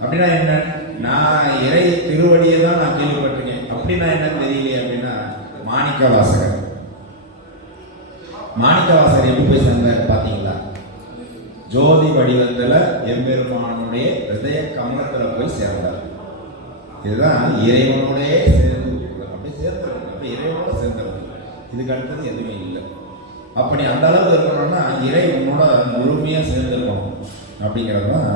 அப்படின்னா என்ன? நான் இறை திருவடியை தான் நான் கேள்விப்பட்டிருக்கேன். அப்படின்னா என்ன தெரியலையே அப்படின்னா, மாணிக்க வாசகர். மாணிக்க வாசகர் எப்படி போய் சேர்ந்தார் பார்த்தீங்களா? ஜோதி வடிவத்தில் எம்பெருமானுடைய ஹிருதய கமலத்தில் போய் சேர்ந்தார். இதுதான் இறைவனுடைய சேர்ந்து அப்படி சேர்ந்தது, அப்படி இறைவனோட சேர்ந்தது. இதுக்கு அடுத்தது எதுவுமே இல்லை. அப்படி அந்த அளவு இருக்கணும்னா இறை உன்னோட முழுமையாக சேர்ந்துருக்கணும் அப்படிங்கிறது தான்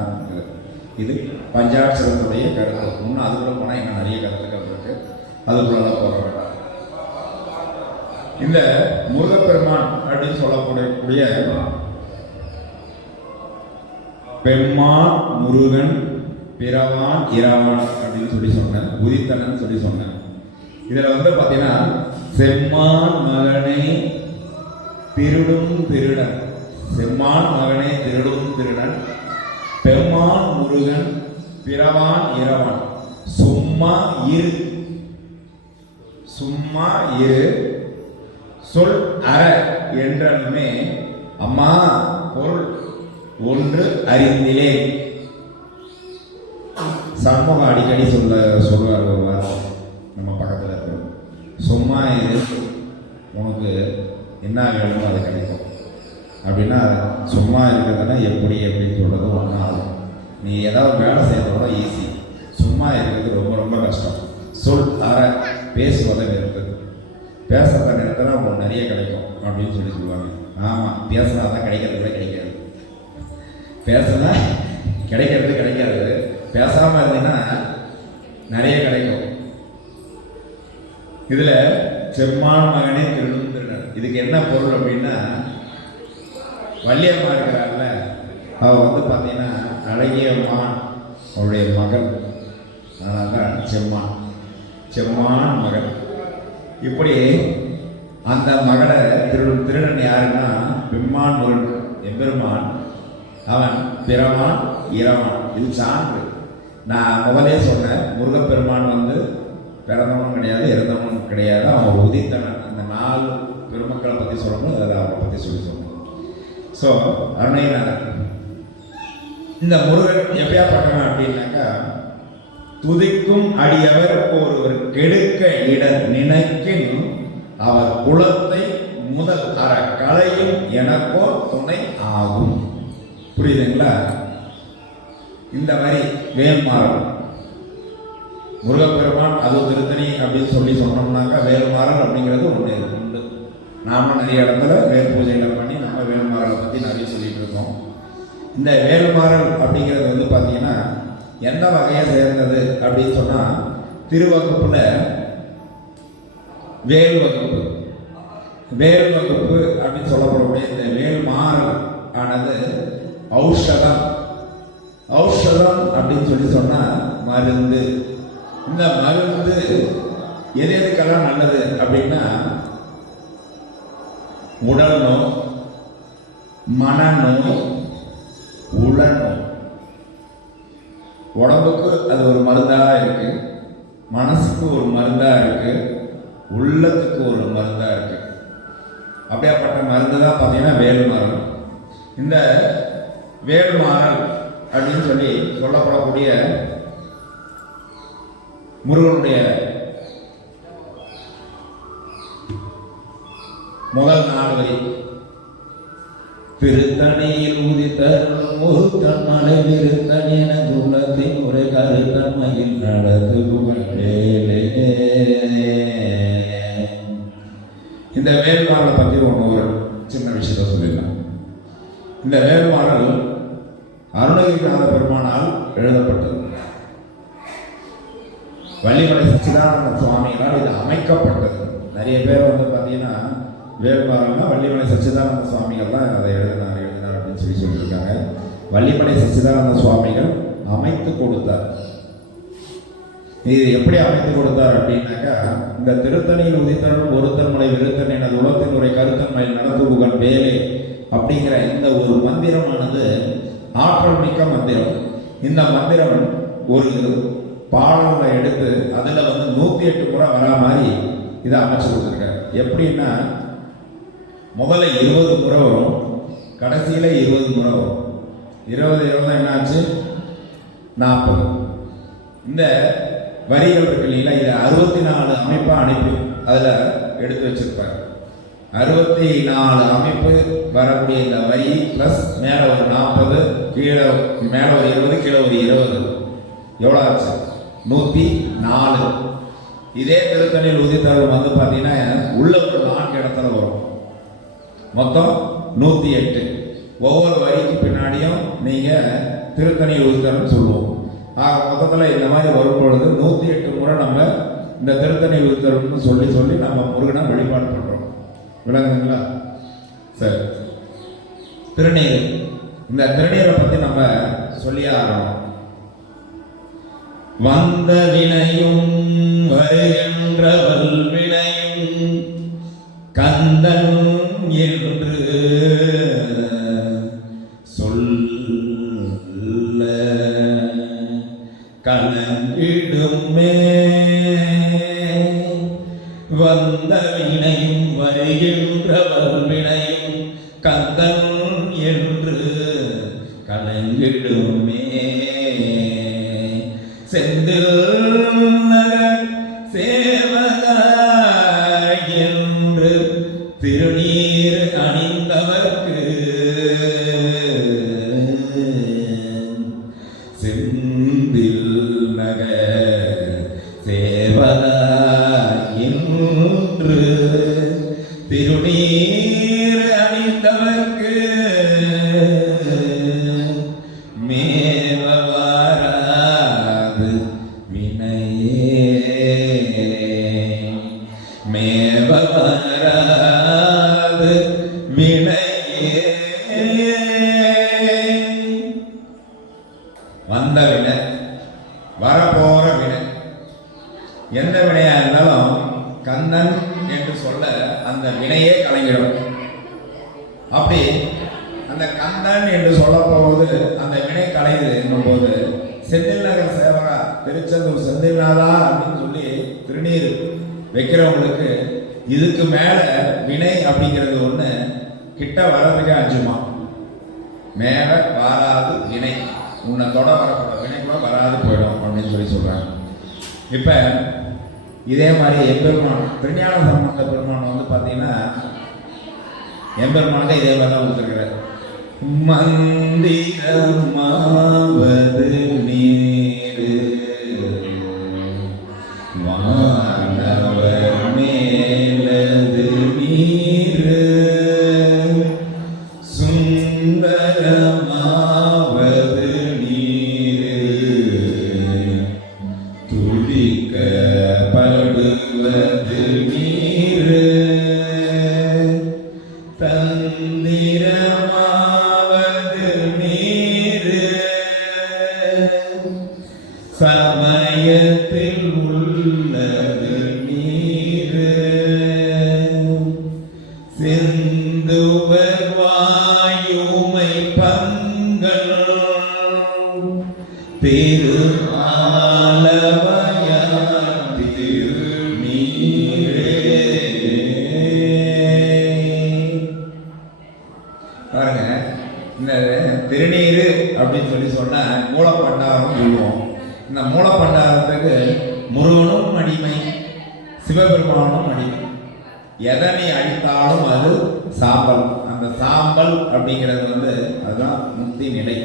இது பஞ்சாட்சரத்துடைய கருத்து. இன்னும் அதுக்குள்ள போனால் இன்னும் நிறைய கருத்துக்கள் இருக்கு, அதுக்குள்ள போகிறோம். இந்த முருகப்பெருமான் அப்படின்னு சொல்லக்கூடிய பெம்மான் முருகன் பிறவான் இரவான் அப்படின்னு சொல்லி சொன்னேன், உதித்தனன் சொல்லி சொன்னேன். இதுல வந்து பாத்தீங்கன்னா செம்மான் மகனே திருடும் திருடன், செம்மான் மகனே திருடும் திருடன், பெம்மான் முருகன் பிறவான் இரவான், சும்மா இரு சும்மா இரு சொல் அற என்றாலுமே அம்மா பொருள் ஒன்று அறிந்திலே. சண்முகம் அடிக்கடி சொல்லுவார் ஒரு வாரம் நம்ம பக்கத்தில் இருக்கிறோம். சும்மா இரு, உனக்கு என்ன வேணுமோ அது கிடைக்கும் அப்படின்னா, சும்மா இருக்கிறதுனா எப்படி அப்படின்னு சொல்கிறது ஒன்றா ஆகும். நீ ஏதாவது வேலை செய்யறதோட ஈஸி, சும்மா இருக்கிறது ரொம்ப ரொம்ப கஷ்டம். சொல் அற பேசுவதை நிறுத்து, பேசுறத நிறுத்தினா உங்களுக்கு நிறைய கிடைக்கும் அப்படின்னு சொல்லுவாங்க. ஆமாம், பேசுனா தான் கிடைக்கிறது கூட கிடைக்காது, பேசுனா கிடைக்கிறது கிடைக்காது, பேசாமல் இருந்தீங்கன்னா நிறைய கிடைக்கும். இதில் செம்மான் மகனே திருடும் திருடன், இதுக்கு என்ன பொருள் அப்படின்னா, வள்ளியம்மா இருக்கிறாள்ல, அவள் வந்து பார்த்தீங்கன்னா அழகிய மான் அவருடைய மகள், அதனால தான் செம்மான், செம்மான் மகள். இப்படி அந்த மகளை திருடும் திருடன் யாருன்னா பெம்மான் முருகன் எம்பெருமான், அவன் பிறவான் இரவான். இது சான்று. நான் முதலே சொன்னேன், முருகப்பெருமான் வந்து பிறந்தவனும் கிடையாது இறந்தவனும் கிடையாது, அவன் உதித்தனன். அந்த 4 பெருமக்களை பற்றி சொல்லணும், அதில் அவனை பற்றி சொல்லணும். ஸோ அருணையநாதன் இந்த முருகன் எப்படியாப்பட்டவன் அப்படின்னாக்கா, துதிக்கும் அடியவர் ஒருவர் கெடுக்க இட நினைக்கின் அவர் குலத்தை முதல் அற கலையும் எனக்கோ துணை ஆகும். புரியுதுங்களா? இந்த மாதிரி வேல்மாறல் முருகப்பெருமான் அது திருத்தணி அப்படின்னு சொல்லி சொன்னோம்னாக்கா, வேல்மாறல் அப்படிங்கிறது ஒன்று உண்டு. நாம நிறைய இடத்துல வேல் பூஜைகளை பண்ணி நம்ம வேல்மாறலை பற்றி நிறைய சொல்லிட்டு இருக்கோம். இந்த வேல்மாறல் அப்படிங்கிறது வந்து பார்த்தீங்கன்னா எந்த வகையை சேர்ந்தது அப்படின்னு சொன்னால், திருவகுப்புல வேல் வகுப்பு, வேல் வகுப்பு அப்படின்னு சொல்லப்படக்கூடிய இந்த வேல்மாறல் ஆனது ஔஷதம். ஔஷதம் அப்படின்னு சொல்லி சொன்னால் மருந்து. இந்த மருந்து எது எதுக்கெல்லாம் நல்லது அப்படின்னா, உடல் நோய், மனநோய், உளநோய். உடம்புக்கு அது ஒரு மருந்தாக இருக்கு, மனசுக்கு ஒரு மருந்தாக இருக்கு, உள்ளத்துக்கு ஒரு மருந்தாக இருக்கு. அப்படியாப்பட்ட மருந்து தான் பார்த்தீங்கன்னா வேல்மாறல். இந்த வேல்மாறல் அப்படின்னு சொல்லி சொல்லப்படக்கூடிய முருகனுடைய முதல் 4 வரி, திருத்தணியில் உதித்த முருத்தன் மலை விருத்தன் என உள்ளத்தின் ஒரு கருத்தன்மையில் நடந்து புகழேலே. இந்த வேல்மாறலை பற்றி ஒரு சின்ன விஷயத்தை சொல்லிடலாம். இந்த வேல்மாறல் அருணகிரிநாத பெருமானால் எழுதப்பட்டது. வள்ளிமலை சச்சிதானந்த சுவாமிகளால் இது அமைக்கப்பட்டது. நிறைய பேர் வந்து பார்த்தீங்கன்னா வேல்மாறல்னா வள்ளிமலை சச்சிதானந்த சுவாமிகள் தான் அதை எழுதினார் அப்படின்னு சொல்லி சொல்லியிருக்காங்க. வள்ளிமலை சச்சிதானந்த சுவாமிகள் அமைத்து கொடுத்தார். இது எப்படி அமைத்து கொடுத்தார் அப்படின்னாக்கா, இந்த திருத்தணியில் உதித்தனும் ஒருத்தன் மலை விருத்தன் என உலகத்தின் உரை கருத்தன்மை நடத்துவுகன் வேலை அப்படிங்கிற இந்த ஒரு மந்திரமானது ஆற்றல் மிக்க மந்திரம். இந்த மந்திரம் ஒரு பாடலை எடுத்து அதில் வந்து 108 முறை வரா மாதிரி இதை அமைச்சு கொடுத்துருக்காரு. எப்படின்னா, முதல்ல 20 முறை வரும், கடைசியில் 20 முறை வரும். 20 என்னாச்சு, 40. இந்த வரிகள் இருக்கு இல்லைங்களா, இது 64 அமைப்பாக அனுப்பி அதில் எடுத்து வச்சிருப்பாங்க. 64 அமைப்பு வரக்கூடிய இந்த வரி ப்ளஸ் மேலே ஒரு 40, கீழே மேலே ஒரு 20, கீழே ஒரு 20, எவ்வளோ ஆச்சு? 104. இதே திருத்தணியில் உதித்தவர்கள் வந்து பார்த்தீங்கன்னா உள்ள ஒரு 4 இடத்துல வரும், மொத்தம் 108. ஒவ்வொரு வரிக்கு பின்னாடியும் நீங்கள் திருத்தணியில் உதித்தவர்கள் சொல்லுவோம். மொத்தத்தில் இந்த மாதிரி வரும் பொழுது 108 முறை நம்ம இந்த திருத்தணியில் உதித்தவர்கள்னு சொல்லி சொல்லி நம்ம முருகனை வழிபாடு பண்ணுறோம். விளங்குங்களா? சரி, திருநீர். இந்த திருநீரை பற்றி நம்ம சொல்லியே ஆகணும். வந்த வினையும் வருகின்ற வல்வினையும் கந்தன் என்று சொல்ல கலங்கிடுமே. வந்த வினையும் வருகின்ற வல்வினையும் கந்தன் என்று கலங்கிடுமே. செந்தில் சேவகா என்று திருநீர் அணிந்தவர்க்கு செந்தில் நக சேவகா என்று திருநீர் அணிந்தவர்க்கு மேவவாராது வினையே. மேவவாராது வினையே. வந்த வினை, வரப்போற வினை, எந்த வினையா இருந்தாலும் கந்தன் என்று சொல்ல அந்த வினையே கலங்கிடும். அப்படி அந்த கந்தன் என்று சொல்ல போவது அந்த வினை கலையுது என்னும் போது செந்தில் நகர் சேவகா திருச்செந்தூர் செந்தில்நாதா அப்படின்னு சொல்லி திருநீர் வைக்கிறவங்களுக்கு இதுக்கு மேல வினை அப்படிங்கிறது ஒண்ணு கிட்ட வர்றதுக்கே அஞ்சுமா. மேல வராது வினை, உன்னை தொட வரக்கூட வினை கூட வராது போயிடும் அப்படின்னு சொல்லி சொல்றாங்க. இப்ப இதே மாதிரி எம்பெருமான் திருஞான சம்பந்த பெருமான் வந்து பார்த்தீங்கன்னா எம்பெருமானுக்கு இதே மாதிரி தான் கொடுத்துருக்கிறார். மந்திரமாவது நீரு வானவர் மேலது நீரு சுந்தரமாவது நீரு துடிக்கப்படுவது நீரு தந்திரமாவது நீரு சமயத்தில் உள்ளது நீரு சிந்துவர் வாயுமை பங்கள் திரு பாருங்க. இந்த திருநீரு அப்படின்னு சொல்லி சொன்னா மூலப்பண்டாரம் சொல்லுவோம். இந்த மூலப்பண்டாரத்துக்கு முருகனும் அடிமை, சிவபெருமானும் அடிமை. எதனை அழித்தாலும் அது சாம்பல். அந்த சாம்பல் அப்படிங்கிறது வந்து அதுதான் முக்தி நிலை.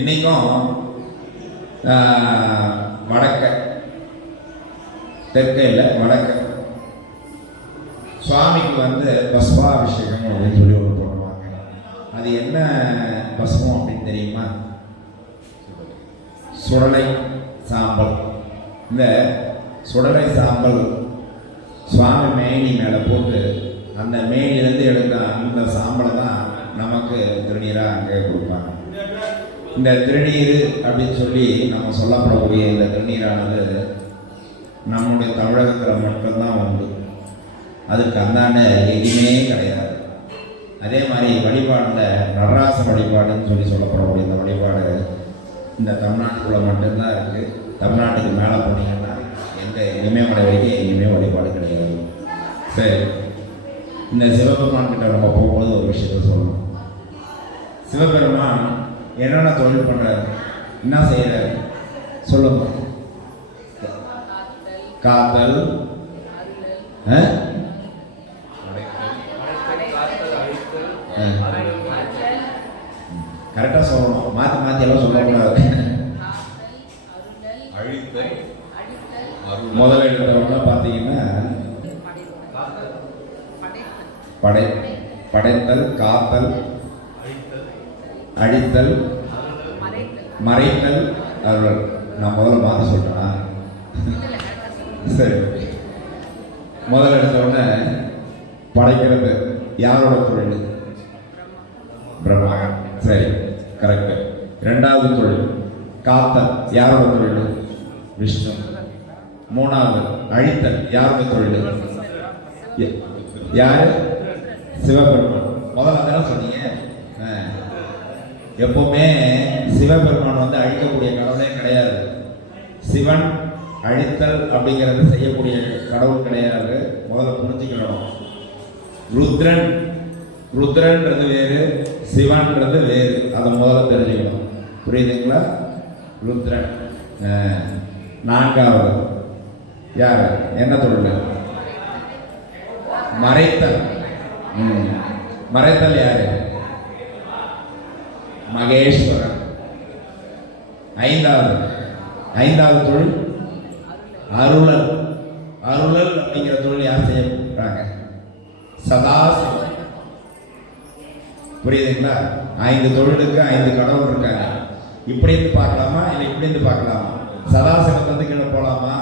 இன்னைக்கும் வடக்க தெற்க இல்லை வடக்க சுவாமிக்கு வந்து பஸ்மாபிஷேகம் அப்படின்னு சொல்லி ஒன்று போடுவாங்க. அது என்ன பஸ்மம் அப்படின்னு தெரியுமா? சுடலை சாம்பல். இந்த சுடலை சாம்பல் சுவாமி மேனி மேலே போட்டு அந்த மேனிலேருந்து எடுத்த அந்த சாம்பலை தான் நமக்கு திருநீராக அங்கே கொடுப்பாங்க. இந்த திருநீர் அப்படின்னு சொல்லி நம்ம சொல்லப்படக்கூடிய இந்த திருநீரானது நம்முடைய தமிழகத்தில் மட்டும்தான் உண்டு. அதுக்கு அந்தாண்ட எதுவுமே கிடையாது. அதே மாதிரி வழிபாடில் நடராச வழிபாடுன்னு சொல்லி சொல்லப்படக்கூடிய இந்த வழிபாடு இந்த தமிழ்நாட்டுக்குள்ளே மட்டும்தான் இருக்குது. தமிழ்நாட்டுக்கு மேலே போனீங்கன்னா எங்கேயுமே மலை வரைக்கும் எங்கேயுமே வழிபாடு கிடையாது. சரி, இந்த சிவபெருமான் கிட்ட நம்ம போகும்போது ஒரு விஷயத்த சொல்லணும். சிவபெருமான் என்னென்ன தொழில் பண்ணுறாரு? என்ன செய்யறாரு சொல்லுங்க. காத்தல், கரெக்டா சொல்லணும், மாத்தி மாத்தி எல்லாம் சொல்லக்கூடாது. முதல்ல எடுத்தவங்க பார்த்தீங்கன்னா படைத்தல், காத்தல், அழித்தல், மறைத்தல், அருள். நான் முதல்ல மாற்றி சொல்றேன். சரி, முதல்ல எடுத்தவுடனே படைக்கிறது யாரோட தொழில்? பிரம்மா. சரி, கரெக்ட். இரண்டாவது தொழில் காத்தல் யாரோட தொழில்? விஷ்ணு. மூணாவது அழித்தல் யாரோட தொழில்? யாரு? சிவபெருமான். முதல்ல அதெல்லாம் சொன்னீங்க. எப்பவுமே சிவபெருமான் வந்து அழிக்கக்கூடிய கடவுளே கிடையாது. சிவன் அழித்தல் அப்படிங்கிறது செய்யக்கூடிய கடவுள் கிடையாது. முதல்ல புரிஞ்சுக்கணும். ருத்ரன்றது வேறு, சிவன்றது வேறு. அதை முதல்ல தெரிஞ்சுக்கணும். புரியுதுங்களா? ருத்ரன். நான்காவது யாரு? என்ன தொழில்? மறைத்தல். மறைத்தல் யாரு? மகேஸ்வரன். ஐந்தாவது தொழில் அருளல். அருளல் அப்படிங்கிற தொழில் யார் செய்யப்படுறாங்க? சதாசிவம். புரியுதுங்களா? 5 தொழிலுக்கு 5 கடவுள் இருக்காங்க. இப்படி இருந்து பார்க்கலாமா இல்லை இப்படி இருந்து பார்க்கலாமா? சதாசிவத்தை வந்து கீழே போகலாமா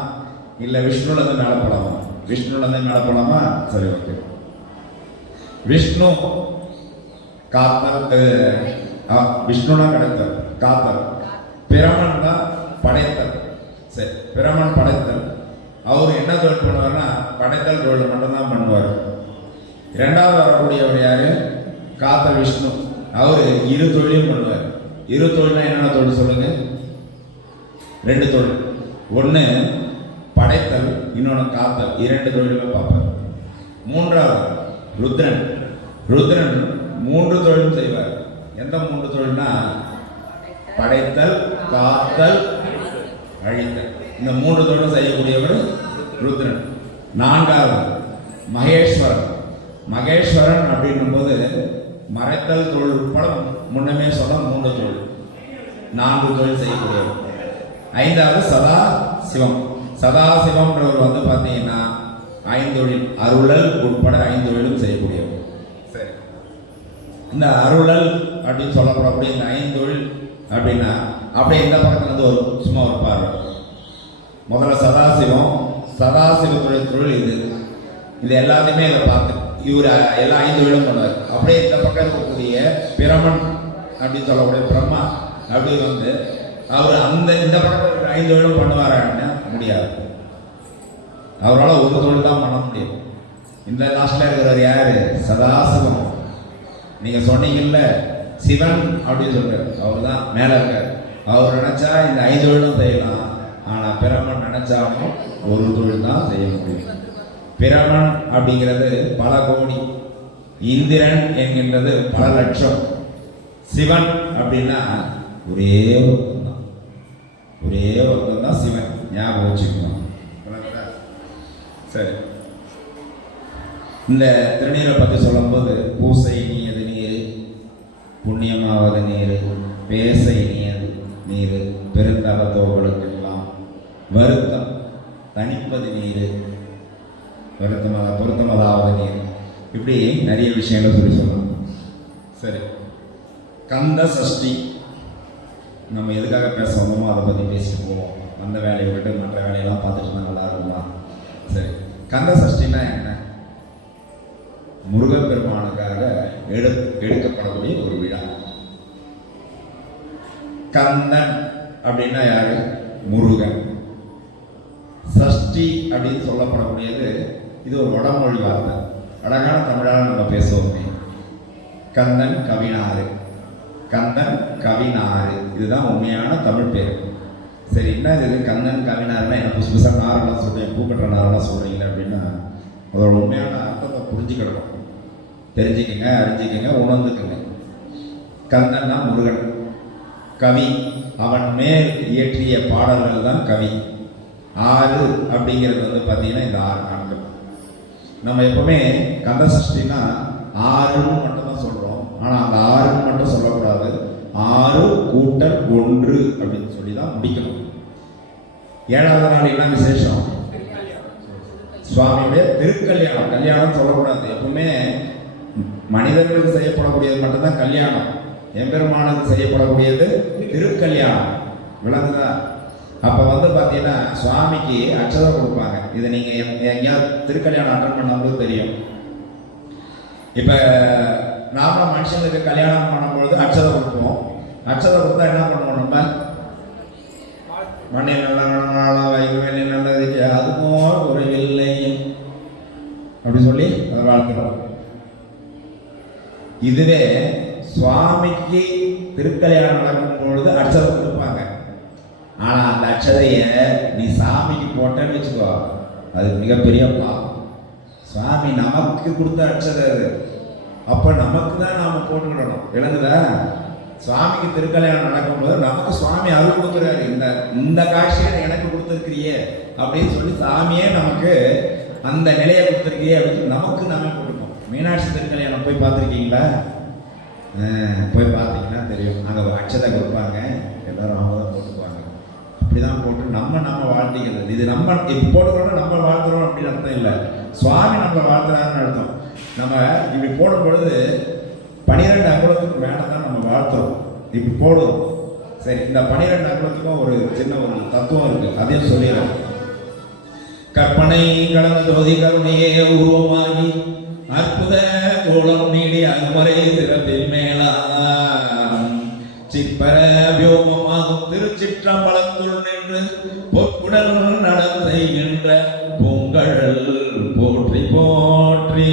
இல்லை விஷ்ணுல இருந்து மேலே போகலாமா? விஷ்ணுல இருந்து மேலே போகலாமா? சரி, ஓகே. விஷ்ணு காத்தல், விஷ்ணுனா கிடைத்தல், காத்தல். பிரமன் தான் படைத்தல். சரி, பிரமன் படைத்தல். அவர் என்ன தொழில் பண்ணுவார்னா படைத்தல் தொழில் மட்டும்தான் பண்ணுவார். இரண்டாவது வரக்கூடியவர் யாரு? காத்தல் விஷ்ணு. அவர் 2 தொழிலையும் பண்ணுவார். 2 தொழில்னா என்னென்ன தொழில் சொல்லுங்க? 2 தொழில். ஒன்று படைத்தல், இன்னொன்று காத்தல். 2 தொழிலுமே பார்ப்பார். மூன்றாவது ருத்ரன். ருத்ரன் 3 தொழிலும் செய்வார். எந்த 3 தொழில்னா படைத்தல், காத்தல், அழித்தல். இந்த 3 தொழிலும் செய்யக்கூடியவர் ருத்ரன். நான்காவது மகேஸ்வரன். மகேஸ்வரன் அப்படின்னும் போது மறைத்தல் தொழில் உட்பட முன்னமே சொன்ன 3 தொழில், 4 தொழில் செய்யக்கூடியவர். ஐந்தாவது சதாசிவம். சதாசிவம்ன்றவர் வந்து பார்த்தீங்கன்னா 5 தொழில், அருளல் உட்பட 5 தொழிலும் செய்யக்கூடியவர். சரி, இந்த அருளல் அப்படின்னு சொல்லப்படக்கூடிய இந்த 5 தொழில் அப்படின்னா அப்படியே இந்த பக்கத்துல இருந்து ஒரு சும்மா ஒரு பார்வை. முதல்ல சதாசிவத்துடைய தொழில் இது எல்லாத்தையுமே இதை பார்த்து இவர் எல்லா 5 தொழிலும் பண்ணுவார். அப்படியே இந்த பக்கம் இருக்கக்கூடிய பிரமன் அப்படின்னு சொல்லக்கூடிய பிரம்மா அப்படி வந்து அவர் இந்த பக்கத்தில் இருக்கிற 5 தொழிலும் பண்ணுவாரான்னு முடியாது. அவரால் ஒரு தொழில் தான் பண்ண முடியும். இந்த லாஸ்ட்ல இருக்கிறவர் யாரு? சதாசிவம். நீங்க சொன்னீங்கல்ல சிவன் அப்படின்னு சொல்றாரு, அவர் தான் மேல இருக்கார். அவர் நினைச்சா இந்த 5 தொழிலும் செய்யலாம். ஆனா பிரமன் நினைச்சாலும் ஒரு தொழில் தான் செய்ய முடியும். பிரமன் அப்படிங்கிறது பல கோடி, இந்திரன் என்கின்றது பல லட்சம், சிவன் அப்படின்னா ஒரே ஒருத்தன் தான் சிவன். ஞாபகம் வச்சுக்கணும். சரி, இந்த திருநீரை பற்றி சொல்லும்போது பூசை இனியது நீர், புண்ணியமாவது நீர், பேச இனியது நீர், பெருந்தவத்தோர்களுக்கெல்லாம் வருத்தம் தணிப்பது நீர், பொருத்தமதாவது நீர். இப்படி நிறைய விஷயங்கள் சொல்லலாம். சரி, கந்த சஷ்டி நம்ம எதுக்காக பேச வந்தோமோ அதை பற்றி பேசிட்டு போவோம். அந்த வேலையை விட்டு மற்ற வேலையெல்லாம் பார்த்துட்டு இருந்தால் நல்லா இருக்குமா? சரி, கந்த சஷ்டினா என்ன? முருகப்பெருமானுக்காக எடுக்கப்படக்கூடிய ஒரு விழா. கந்தன் அப்படின்னா யாரு? முருகன். சஷ்டி அப்படின்னு சொல்லப்படக்கூடியது இது ஒரு வடமொழி வார்த்தை. அழகான தமிழால் நம்ம பேசுவோமே. கந்தன் கவினாறு, கந்தன் கவினாறு, இதுதான் உண்மையான தமிழ் பேர். சரி, என்ன இது கந்தன் கவினாருன்னா என்ன புதுசு புதுசாக நாரெல்லாம் சொல்றேன், பூக்கட்டுற நாரெல்லாம் சொல்றீங்களே அப்படின்னா அதோட உண்மையான அர்த்தத்தை புரிஞ்சுக்கிடணும். தெரிஞ்சுக்கங்க, அறிஞ்சிக்கங்க, உணர்ந்துக்குங்க. கந்தன்னா முருகன், கவி, அவன் மேல் இயற்றிய பாடல்கள் தான் கவி. 6 அப்படிங்கிறது வந்து பார்த்தீங்கன்னா இந்த 6 நாட்கள். நம்ம எப்பவுமே கந்த சஷ்டினா 6ன்னு மட்டும் தான் சொல்றோம். ஆனால் அந்த 6ன்னு மட்டும் சொல்லக்கூடாது, 6 கூட்டல் 1 அப்படின்னு சொல்லி தான் முடிக்கணும். 7வது நாள் என்ன விசேஷம்? சுவாமியுடைய திருக்கல்யாணம். கல்யாணம் சொல்லக்கூடாது. எப்பவுமே மனிதர்களுக்கு செய்யப்படக்கூடியது மட்டும்தான் கல்யாணம். எம்பெருமானுக்கு செய்யப்படக்கூடியது திருக்கல்யாணம். விளங்குதா? அப்போ வந்து பார்த்தீங்கன்னா சுவாமிக்கு அட்சதை கொடுப்பாங்க. இதை நீங்கள் எங்கேயாவது திருக்கல்யாணம் அட்டன் பண்ணவங்களுக்கு தெரியும். இப்போ நாம மனுஷங்களுக்கு கல்யாணம் பண்ணும்பொழுது அட்சதை கொடுப்போம். அட்சதை கொடுத்தா என்ன பண்ணுவோம்? நம்ம மண்ணை நல்ல வைகுவேலை நல்லது அதுவும் குறைவில்லை அப்படி சொல்லி அதை வாழ்த்துறோம். இதுவே சுவாமிக்கு திருக்கல்யாணம் நடக்கும் பொழுது அட்சதை கொடுப்பாங்க. ஆனா அந்த அட்சதைய நீ சாமிக்கு போட்டேன்னு வச்சுக்கோ, அது மிகப்பெரிய பாவம். சுவாமி நமக்கு கொடுத்த அட்சதை அது. அப்ப நமக்கு தான் நாம போட்டுக்கிடணும். விளங்குதா? சுவாமிக்கு திருக்கல்யாணம் நடக்கும்போது நமக்கு சுவாமி அருள் கொடுக்குறாரு. இந்த காட்சியை எனக்கு கொடுத்துருக்கிறியே அப்படின்னு சொல்லி சாமியே நமக்கு அந்த நிலையை கொடுத்துருக்கியே அப்படின்னு நமக்கு நாம கொடுக்கணும். மீனாட்சி திருக்கல்யாணம் போய் பார்த்துருக்கீங்களா? போய் பார்த்தீங்கன்னா தெரியும். அங்கே அட்சதை கொடுப்பாங்க, எல்லாரும் அவங்க தான் போட்டுக்குவாங்க. அப்படிதான் போட்டு நம்ம வாழ்த்திக்கிறது. இது நம்ம இப்போ போட்டுக்கிறோம்னா நம்ம வாழ்த்துறோம் அப்படின்னு அர்த்தம் இல்லை. சுவாமி நம்மளை வாழ்த்துறாருன்னு அர்த்தம். நம்ம இப்படி போடும் பொழுது 12 அங்குலத்துக்கு மேலே தான் நம்ம வாழ்த்துறோம். இப்படி போடுறோம். சரி, இந்த 12 அங்குலத்துக்கும் ஒரு சின்ன ஒரு தத்துவம் இருக்கு, அதையும் சொல்லிடுறேன். கற்பனை கடந்த ஜோதி கருணையே உருவமாகி அற்புத கோலம் நீடி அங்குமறை சிறப்பின் மேலாம் சிற்பர வியோமமாகும் திருச்சிற்றம்பலத்துள் நின்று பொற்குடல் நடம் செய்கின்ற பொங்கல் போற்றி போற்றி.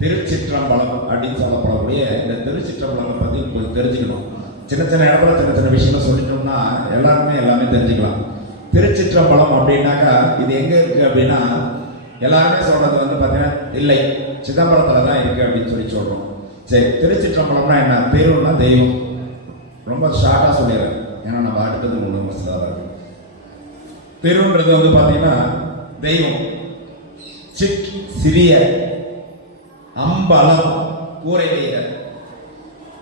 திருச்சிற்றம்பலம் அப்படின்னு சொல்லப்படக்கூடிய இந்த திருச்சிற்றம்பலம் பற்றி உங்களுக்கு தெரிஞ்சுக்கணும். சின்ன சின்ன இடத்துல சின்ன சின்ன விஷயங்கள் சொல்லிட்டோம்னா எல்லாமே தெரிஞ்சுக்கலாம். திருச்சிற்றம்பலம் அப்படின்னாக்கா இது எங்கே இருக்குது அப்படின்னா, எல்லாருமே சொல்கிறது வந்து பார்த்தீங்கன்னா இல்லை சிதம்பரத்தில் தான் இருக்குது அப்படின்னு சொல்லி சொல்கிறோம். சரி, திருச்சிற்றம்பலம்னா என்ன? பேருன்னா தெய்வம். ரொம்ப ஷார்ட்டாக சொல்லிடுறேன், ஏன்னா நம்ம அடுத்தது 3 வருஷம் தான் இருக்கு. திருன்றது வந்து பார்த்தீங்கன்னா தெய்வம். சிக் சிறிய, அம்பலம் கூரை வைக.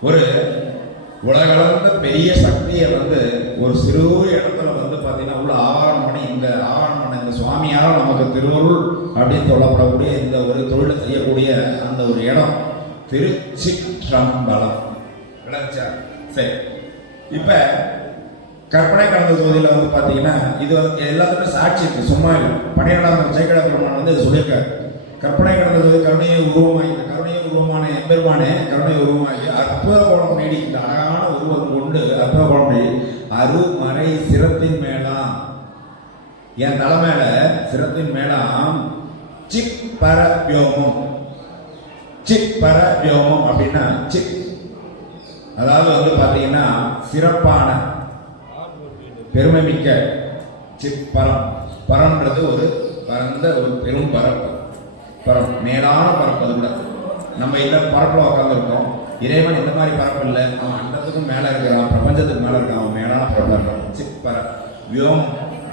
ஒரு உலகளந்த பெரிய சக்தியை வந்து ஒரு சிறு இடத்துல வந்து பார்த்தீங்கன்னா உள்ள ஆவாரம் பண்ணி இந்த சுவாமியால் நமக்கு திருவருள் அப்படின்னு சொல்லப்படக்கூடிய இந்த ஒரு தொழிலை செய்யக்கூடிய அந்த ஒரு இடம் திருச்சிற்றம்பலம். விளங்குச்சா? சரி, இப்போ கற்பனை கடந்த ஜோதியில் வந்து பார்த்தீங்கன்னா இது வந்து எல்லாத்துக்குமே சாட்சி இருக்கு, சும்மா இல்லை. 12ஆம் சேக்கட பெருமான் வந்து இது சொல்லியிருக்காரு. கற்பனை கடந்த ஜோதி கருணையை உருவமாகி, இந்த கருணையை உருவமான எம்பெருமானே கருணை உருவமாகி அற்புத கோலம் நீடி, இந்த அழகான உருவம் கொண்டு அற்புத கோலம் நீடி அருமறை சிரத்தின் மேலாம், என் தலை மேல சிரத்தின் மேலாம் சிக் பர வியோமம். சிக் பர வியோமம் அப்படின்னா சிக், அதாவது வந்து பார்த்தீங்கன்னா சிறப்பான பெருமை மிக்க. சிக் பரம், பரம்ன்றது ஒரு பரந்த ஒரு பெரும் பரப்பு, பரம் மேலான பரப்பு. அது கூட நம்ம இல்லை பரப்பில் உட்காந்துருக்கோம். இறைவன் இந்த மாதிரி பரப்பு இல்லை, அவன் அண்டத்துக்கும் மேலே இருக்கிறான், பிரபஞ்சத்துக்கு மேலே இருக்கான், அவன் மேலான பரப்பு இருக்கான். சிற்பர வியோம்,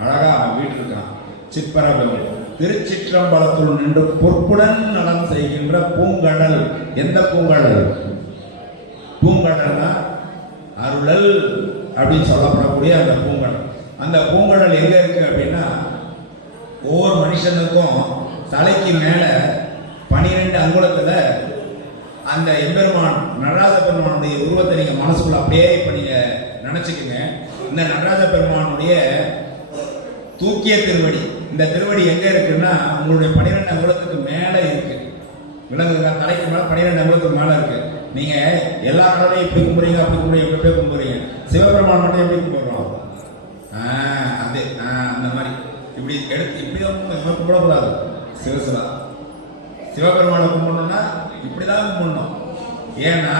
அழகா அவன் வீட்டு இருக்கான். சிற்பர வியோம். திருச்சிற்றம்பலத்துள் நின்று பொற்புடன் நலம் செய்கின்ற பூங்கடல். எந்த பூங்கடல்? பூங்கடல்னா அருளல் அப்படின்னு சொல்லப்படக்கூடிய அந்த பூங்கடல். அந்த பூங்கடல் எங்க இருக்கு அப்படின்னா, ஒவ்வொரு மனுஷனுக்கும் தலைக்கு மேல 12 அங்குலத்துல அந்த எம்பெருமான் நடராஜ பெருமானுடைய உருவத்தை நீங்க மனசுக்குள்ள அப்படியே இப்ப நீங்க நினைச்சுக்குங்க. இந்த நடராஜ பெருமானுடைய தூக்கிய திருவடி, இந்த திருவடி எங்க இருக்குன்னா உங்களுடைய 12 அங்குலத்துக்கு மேல இருக்கு. விலங்குங்க தலைக்கு மேல 12 அங்குலத்துக்கு மேல இருக்கு. நீங்க எல்லா கடவுளையும் இப்படி கும்புறீங்க, அப்படி கும்புறீங்க, எப்படி கும்புறீங்க. சிவபெருமான் மட்டும் எப்படி கும்பிடுறோம்? அது அந்த மாதிரி இப்படி எடுத்து இப்படிதான் கும்பிடக்கூடாது. சிவசிவா சிவபெருமானை கும்பிடணும்னா இப்படிதான் கும்பிடணும். ஏன்னா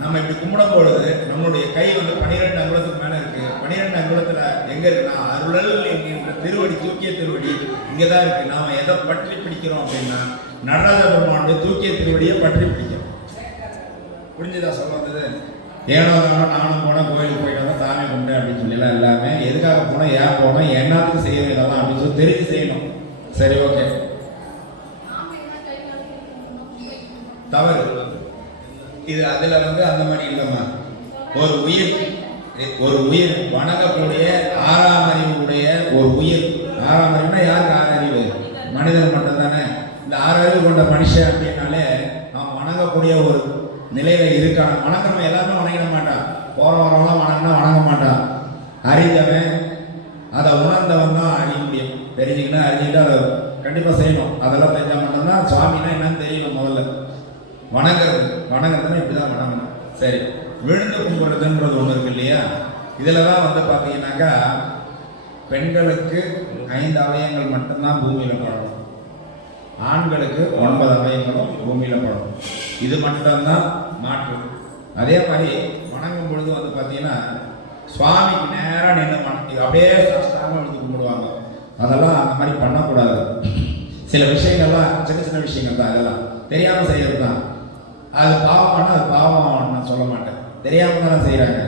நம்ம இப்படி கும்பிடும் பொழுது நம்மளுடைய கை வந்து 12 அங்குலத்துக்கு மேல இருக்கு. 12 அங்குலத்துல எங்க இருக்குன்னா அருளல் என்கின்ற திருவடி, தூக்கிய திருவடி இங்கதான் இருக்கு. நாம எதை பற்றி பிடிக்கிறோம் அப்படின்னா நடராஜ பெருமானுடைய தூக்கிய திருவடியை பற்றி பிடிக்கிறோம். புரிஞ்சுதா சொல்ல வந்தது? ஏனோ நானும் போனேன், கோயிலுக்கு போயிட்டு வந்தேன், சாமி கும்பிட்டேன் அப்படின்னு சொல்லலாம். எல்லாமே எதுக்காக போனோம், ஏன் போனோம், என்னத்துக்கு செய்யணும் இதெல்லாம் அப்படின்னு சொல்லி தெரிஞ்சு செய்யணும். சரி, ஓகே. தவறு இது. அதுல அந்த மாதிரி இல்லைம்மா. ஒரு உயிர் வணங்கக்கூடிய ஆறாம் அறிவுடைய ஒரு உயிர். ஆறாம் அறிவுனா யாருக்கு ஆறு அறிவு? மனிதன் மட்டும் தானே. இந்த ஆறு அறிவு கொண்ட மனுஷன் அப்படின்னாலே அவன் வணங்கக்கூடிய ஒரு நிலையில இருக்கான். வணங்குறவன் எல்லாருமே வணங்கிட மாட்டான். போற வரவெல்லாம் வணங்கினா வணங்க மாட்டான். அறிஞ்சவன், அதை உணர்ந்தவன் தான் அறிய முடியும். தெரிஞ்சுக்கினா அறிஞ்சுக்கிட்டு அதை கண்டிப்பா செய்யணும். அதெல்லாம் தெரிஞ்சா மட்டும்தான் சுவாமின்னா என்னன்னு தெரியணும். முதல்ல வணங்குறதுன்னா இப்படிதான் வணங்கணும். சரி, விழுந்து கும்பிடுறதுன்றது ஒன்று இருக்கு இல்லையா? இதுல தான் பார்த்தீங்கன்னாக்கா பெண்களுக்கு 5 அவயங்கள் மட்டும்தான் பூமியில படணும், ஆண்களுக்கு 9 அவயங்களும் பூமியில படணும். இது மட்டும்தான் மாற்று. அதே மாதிரி வணங்கும் பொழுது பார்த்தீங்கன்னா சுவாமிக்கு நேராக நின்று அப்படியே சாஸ்திரமாக எடுத்து கும்பிடுவாங்க. அதெல்லாம் அந்த மாதிரி பண்ணக்கூடாது. சில விஷயங்கள்லாம் சின்ன சின்ன விஷயங்கள் தான், அதெல்லாம் தெரியாமல் செய்யறது தான். அது பாவமான அது பாவம் நான் சொல்ல மாட்டேன், தெரியாமல் தானே செய்கிறாங்க.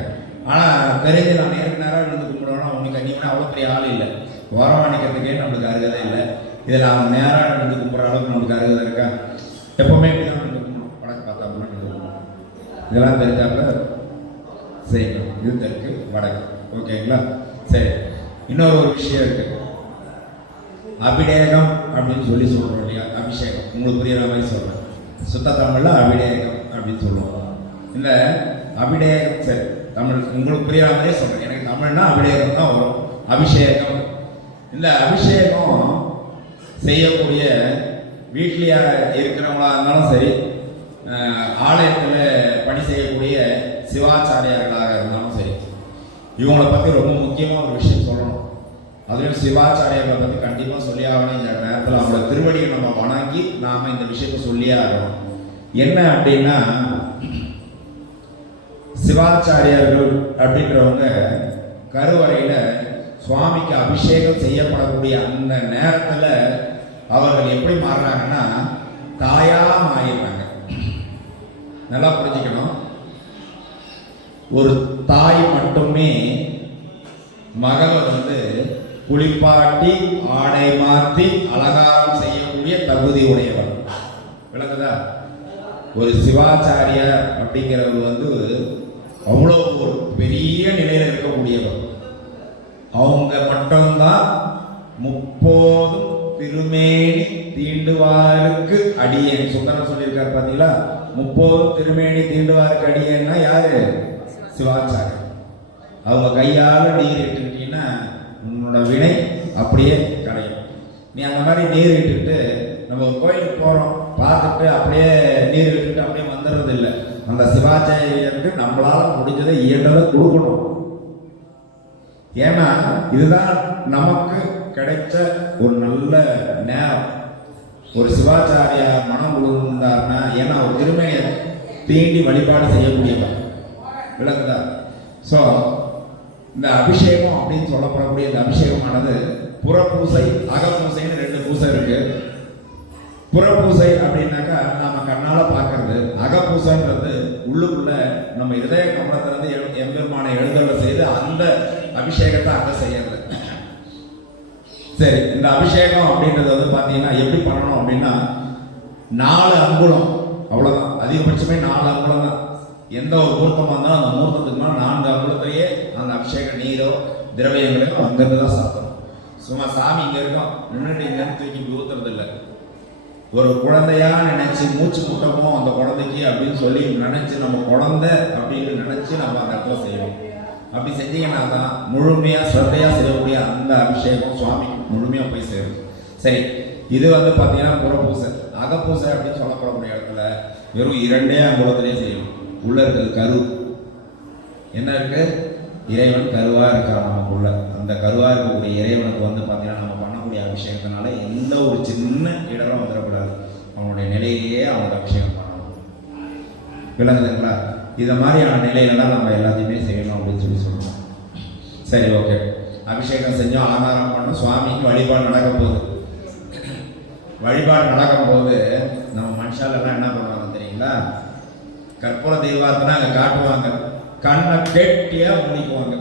ஆனால் தெரிஞ்சு நான் நேருக்கு நேராக இருந்து கும்பிடுவோம்னா அவனுக்கு கண்டிப்பாக அவ்வளோ பெரிய ஆள் இல்லை. ஓரமானிக்கிறதுக்கே நம்மளுக்கு அருகதை இல்லை. இதில் அவன் நேராக இருந்து கும்பிட்ற அளவுக்கு நம்மளுக்கு அருகதை இருக்கா? எப்பவுமே இப்படி தான் இருந்து கும்பிடணும். வடக்கு பார்த்தா அப்படின்னா கும்பிடணும். இதெல்லாம் தெரிஞ்சாப்புல செய்யணும். இது தெற்கு வடக்கு. ஓகேங்களா? சரி, இன்னொரு விஷயம் இருக்கு. அபிடேகம் அப்படின்னு சொல்லி சொல்கிறோம் இல்லையா? அபிஷேகம் உங்களுக்கு புரியுற மாதிரி சொல்கிறேன். சுத்த தமிழ்ல அபிடேகம் அப்படின்னு சொல்லுவோம். இந்த அபிடேகம், சரி தமிழ் உங்களுக்கு புரியாத மாதிரியே சொல்றேன். எனக்கு தமிழ்னா அபிடேகம் தான் வரும். அபிஷேகம், இந்த அபிஷேகம் செய்யக்கூடிய வீட்லையா இருக்கிறவங்களா இருந்தாலும் சரி, ஆலயத்தில் பணி செய்யக்கூடிய சிவாச்சாரியார்களாக இருந்தாலும் சரி, இவங்களை பற்றி ரொம்ப முக்கியமாக ஒரு விஷயம் சொல்லணும். அதுலேயும் சிவாச்சாரியர்களை பற்றி கண்டிப்பாக சொல்லி ஆகணும். இந்த நேரத்தில் அவங்களோட திருவடியை நம்ம வணங்கி நாம் இந்த விஷயத்தை சொல்லியே ஆகணும். என்ன அப்படின்னா, சிவாச்சாரியர்கள் அப்படின்றவங்க கருவறையில் சுவாமிக்கு அபிஷேகம் செய்யப்படக்கூடிய அந்த நேரத்தில் அவர்கள் எப்படி மாறுறாங்கன்னா தாயாக மாறிடுறாங்க. நல்லா புரிஞ்சுக்கணும். ஒரு தாய் மட்டுமே மகளை குளிப்பாட்டி ஆடை மாற்றி அலங்காரம் செய்யக்கூடிய தகுதி உடையவர். விளக்குதா? ஒரு சிவாச்சாரியார் அப்படிங்கிறவர் அவ்வளோ ஒரு பெரிய நிலையில இருக்கக்கூடியவர். அவங்க மட்டும்தான் 30 திருமேனி தீண்டுவாருக்கு அடியேன். சுந்தரர் சொல்லியிருக்காரு பார்த்தீங்களா? 30 திருமேனி தீண்டுவாருக்கு அடியேன்னா யாரு? சிவாச்சாரியர். அவங்க கையால் நீர் இட்டுக்கிட்டீங்கன்னா உன்னோட வினை அப்படியே கரையும். நீ அந்த மாதிரி நீர் இட்டுட்டு நம்ம ஒரு கோயிலுக்கு போகிறோம், பார்த்துட்டு அப்படியே நீர் விட்டுட்டு அப்படியே வந்துடுறது இல்லை. அந்த சிவாச்சாரியருக்கு நம்மளால முடிஞ்சதை இயன்றதை கொடுக்கணும். ஏன்னா இதுதான் நமக்கு கிடைச்ச ஒரு நல்ல நேரம். ஒரு சிவாச்சாரிய மனம் உழுந்தார்னா, ஏன்னா ஒரு திருமையை தீண்டி வழிபாடு செய்யக்கூடியவர். விளக்குதா? ஸோ இந்த அபிஷேகம் அப்படின்னு சொல்லப்படக்கூடிய இந்த அபிஷேகமானது புறப்பூசை அகப்பூசைன்னு 2 பூசை இருக்கு. புறப்பூசை அப்படின்னாக்கா நம்ம கண்ணால பார்க்கறது. அகப்பூசைன்றது உள்ளுக்குள்ள நம்ம இதய கமலத்திலிருந்து எம்பெருமானை எழுதலை செய்து அந்த அபிஷேகத்தை அங்க செய்யறது. சரி, இந்த அபிஷேகம் அப்படின்றது பார்த்தீங்கன்னா எப்படி பண்ணணும் அப்படின்னா 4 அங்குலம், அவ்வளோதான். அதிகபட்சமே 4 அங்குலம் தான். எந்த ஒரு மூர்த்தமாக இருந்தாலும் அந்த மூர்த்தத்துக்கு மேலே 4 அங்குலத்திலேயே அந்த அபிஷேக நீரோ திரவியங்களையும் அங்கிருந்து தான் சாப்பிடணும். சும்மா சாமி இங்கே இருக்கும் நின்றுட்டு இங்கேருந்து தூக்கி ஊத்துறது இல்லை. ஒரு குழந்தையா நினைச்சு மூச்சு முட்டமோ அந்த குழந்தைக்கு அப்படின்னு சொல்லி நினைச்சு நம்ம குழந்தை அப்படின்னு நினைச்சு நம்ம அந்த இடத்துல செய்வோம். அப்படி செஞ்சீங்கன்னா தான் முழுமையாக ஸ்ரத்தையாக செய்யக்கூடிய அந்த அபிஷேகம் சுவாமி முழுமையாக போய் சேரும். சரி, இது பார்த்தீங்கன்னா புறப்பூசை. அகப்பூசை அப்படின்னு சொல்லப்படக்கூடிய இடத்துல வெறும் 2 அங்குலத்திலே செய்யணும். உள்ள இருக்கிறது கரு. என்ன இருக்கு? இறைவன் கருவா இருக்கான் நமக்குள்ள. அந்த கருவா இருக்கக்கூடிய இறைவனுக்கு பார்த்தீங்கன்னா நம்ம பண்ணக்கூடிய அபிஷேகத்தினால எந்த ஒரு சின்ன இடரும் வந்துடக்கூடாது. அவனுடைய நிலையிலேயே அவனோட அபிஷேகம் பண்ணணும். விளங்குதுங்களா? இதை மாதிரியான நிலையில தான் நம்ம எல்லாத்தையுமே செய்யணும் அப்படின்னு சொல்லுவோம். சரி, ஓகே. அபிஷேகம் செஞ்சோம், ஆதாரம் பண்ணோம், சுவாமிக்கு வழிபாடு நடக்க போகுது. வழிபாடு நடக்கும் போது நம்ம மனுஷாலெல்லாம் என்ன பண்ணுவாங்க தெரியுங்களா? கற்பூர தெய்வார்த்தனை அங்கே காட்டுவாங்க. கண்ணை கெட்டியா மூடிக்குவாங்க.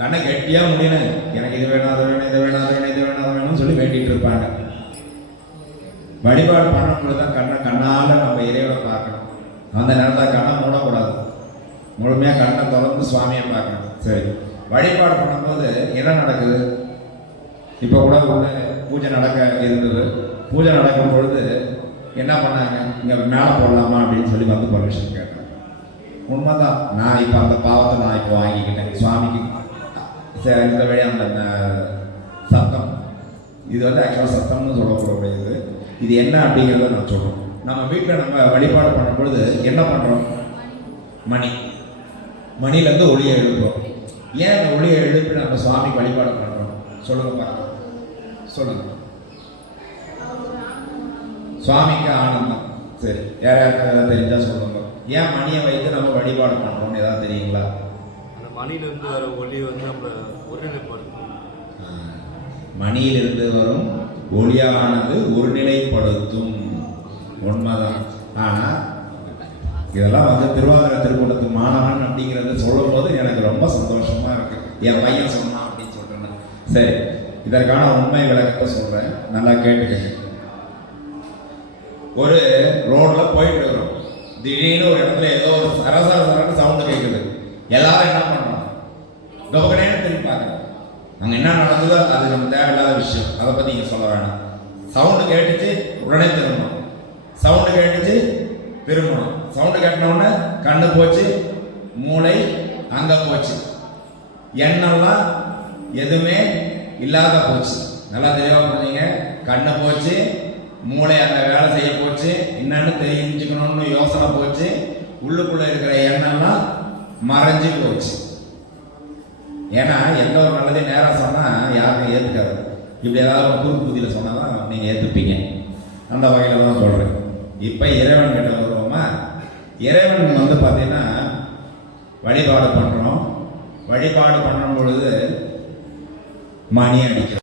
கண்ணை கெட்டியா முடியணும், எனக்கு இது வேணும் அது வேணும் இது வேணும் அது வேணும் இது வேணும் அது வேணும்னு சொல்லி வேண்டிட்டு இருப்பாங்க. வழிபாடு பண்ணும்போது தான் கண்ணால நம்ம இறைவனை பார்க்கணும். அந்த நேரத்தில் கண்ணை மூடக்கூடாது, முழுமையாக கண்ணை திறந்து சுவாமியை பார்க்கணும். சரி, வழிபாடு பண்ணும்போது என்ன நடக்குது? இப்போ கூட உள்ள பூஜை நடக்க இருந்தது. பூஜை நடக்கும் பொழுது என்ன பண்ணாங்க, இங்கே மேலே போடலாமா அப்படின்னு சொல்லி வந்து பர்மிஷன் கேட்டாங்க. உண்மைதான், நான் இப்போ அந்த பாவத்தை நான் இப்போ வாங்கிக்கிட்டேன் சுவாமிக்கு. இந்த வழி அந்த சத்தம், இது வந்து ஆக்சுவலாக சத்தம்னு சொல்லக்கூடியது. இது என்ன அப்படிங்கிறத நான் சொல்கிறோம். நம்ம வீட்டில் நம்ம வழிபாடு பண்ணும் பொழுது என்ன பண்ணுறோம்? மணிலேருந்து ஒளியை எழுப்புறோம். ஏன் அந்த ஒளியை எழுப்பி நம்ம சுவாமிக்கு வழிபாடு பண்ணுறோம்? சொல்லுங்க பார்க்கலாம், சொல்லுங்க. சுவாமிக்கு ஆனந்தம். சரி, யாராவது தெரிஞ்சால் சொல்லுங்க. ஏன் மணியை வைத்து நம்ம வழிபாடு பண்ணுறோம்னு ஏதாவது தெரியுங்களா? அந்த மணியிலிருந்து வர ஒளி வந்து நம்ம ஒருநிலைப்படுத்தும். மணியிலிருந்து வரும் ஒளியானது ஒருநிலைப்படுத்தும். உண்மைதான். ஆனால் இதெல்லாம் வந்து திருவாதிரை திருக்கூட்டத்து மாணவன் அப்படிங்கிறத சொல்லும் போது எனக்கு ரொம்ப சந்தோஷமா இருக்கு. என் பையன் சொன்னான் அப்படின்னு சொல்றேன். சரி, இதற்கான உண்மை விளக்கத்தை சொல்றேன், நல்லா கேட்டுக்கங்க. ஒரு ரோட்ல போயிட்டு இருக்கிறோம், திடீர்னு ஒரு இடத்துல ஏதோ ஒரு சரசரன்னு சவுண்டு கேட்குது. எல்லாரும் என்ன பண்றோம்? கவகனேன்னு திரும்பி பார்க்கணும். அங்கே என்ன நடந்ததோ அது நம்ம தேவையில்லாத விஷயம், அதை பற்றி இங்கே சொல்ல வேணாம். சவுண்டு கேட்டுச்சு, உடனே திரும்பணும். சவுண்டு கேட்டுச்சு, திரும்பணும். சவுண்டு கேட்டனோடனே கண்ணு போச்சு, மூளை அங்கே போச்சு, எண்ணெல்லாம் எதுவுமே இல்லாத போச்சு. நல்லா தெளிவாக புரிஞ்சுங்க. கண்ணு போச்சு, மூளை அங்கே வேலை செய்ய போச்சு, என்னன்னு தெரிஞ்சுக்கணும்னு யோசனை போச்சு, உள்ளுக்குள்ளே இருக்கிற எண்ணெல்லாம் மறைஞ்சு போச்சு. ஏன்னா எந்த ஒரு நல்லதையும் நேராக சொன்னால் யாருக்கும் ஏற்றுக்காது. இப்படி ஏதாவது ஒரு குறுக்கு புத்தியில் சொன்னால் தான் நீங்கள் ஏற்றுப்பீங்க. அந்த வகையில் தான் சொல்கிறேன். இப்போ இறைவன் கிட்ட வருவோமா? இறைவன் வந்து பார்த்தீங்கன்னா வழிபாடு பண்ணுறோம். வழிபாடு பண்ணும் பொழுது மணி அடிக்கிறோம்.